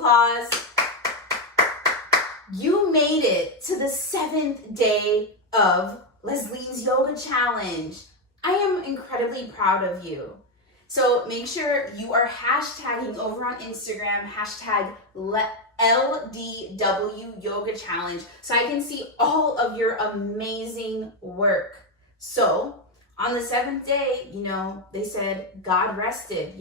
Applause. You made it to the 7th day of Lesline's Yoga Challenge. I am incredibly proud of you. So make sure you are hashtagging over on Instagram, hashtag LDW Yoga Challenge, so I can see all of your amazing work. So on the 7th day, they said God rested.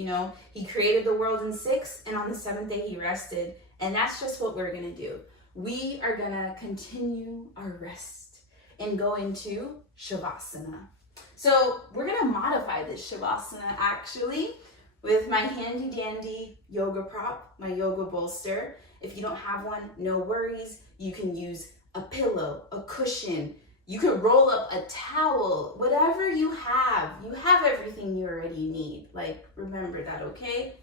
He created the world in 6, and on the 7th day he rested. And that's just what we're gonna do. We are gonna continue our rest and go into Savasana. So we're gonna modify this Savasana actually with my handy dandy yoga prop, my yoga bolster. If you don't have one, no worries. You can use a pillow, a cushion. You can roll up a towel, whatever you have. You have everything you already need. Like, remember that, okay?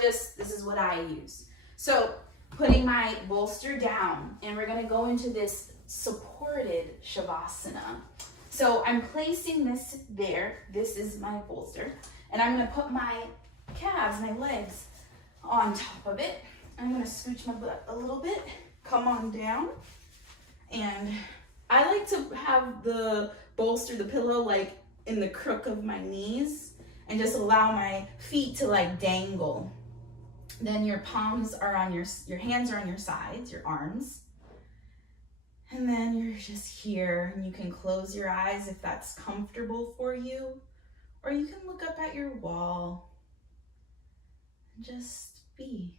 This is what I use. So putting my bolster down, and we're gonna go into this supported Savasana. So I'm placing this there. This is my bolster. And I'm gonna put my calves, my legs on top of it. I'm gonna scooch my butt a little bit, come on down. And I like to have the bolster, the pillow, like in the crook of my knees and just allow my feet to like dangle. Then your palms are on your hands are on your sides, your arms. And then you're just here, and you can close your eyes if that's comfortable for you, or you can look up at your wall and just be.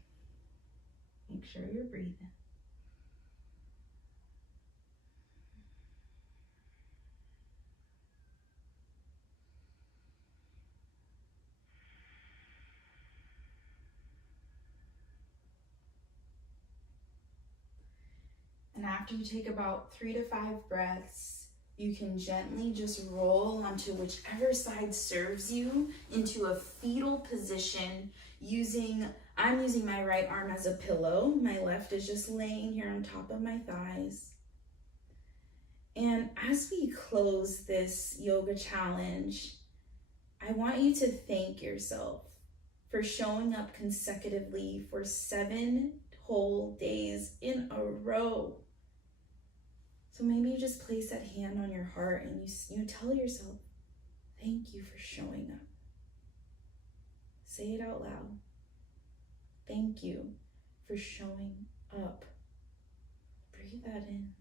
Make sure you're breathing. And after you take about 3 to 5 breaths, you can gently just roll onto whichever side serves you into a fetal position I'm using my right arm as a pillow. My left is just laying here on top of my thighs. And as we close this yoga challenge, I want you to thank yourself for showing up consecutively for 7 whole days in a row. So maybe you just place that hand on your heart and you tell yourself, thank you for showing up. Say it out loud. Thank you for showing up. Breathe that in.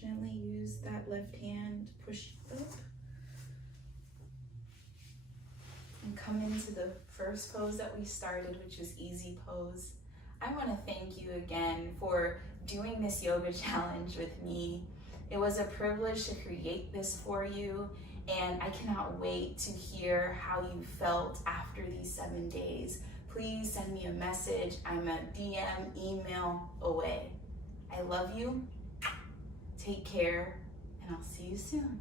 Gently use that left hand to push up. And come into the first pose that we started, which was easy pose. I want to thank you again for doing this yoga challenge with me. It was a privilege to create this for you, and I cannot wait to hear how you felt after these 7 days. Please send me a message. I'm a DM, email away. I love you. Take care, and I'll see you soon.